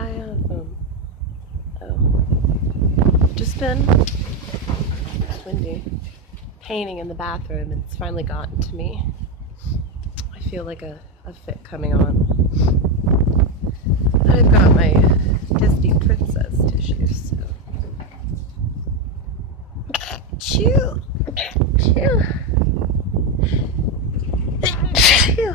I have just been, it's windy, painting in the bathroom, and it's finally gotten to me. I feel like a fit coming on. I've got my Disney princess tissues, so. Chew! Chew! Chew!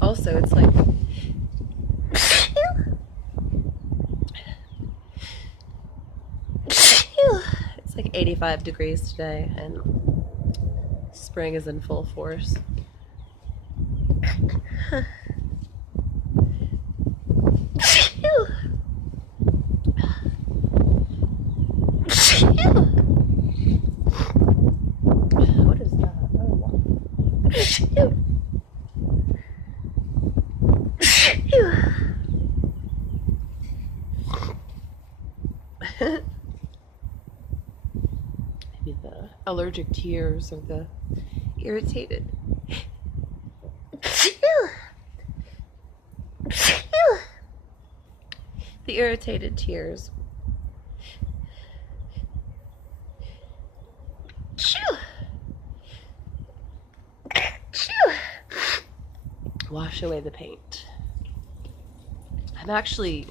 Also, it's like it's like 85 degrees today, and spring is in full force. What is that? Oh, wow. Maybe the allergic tears or the irritated. The irritated tears. Wash away the paint. I'm actually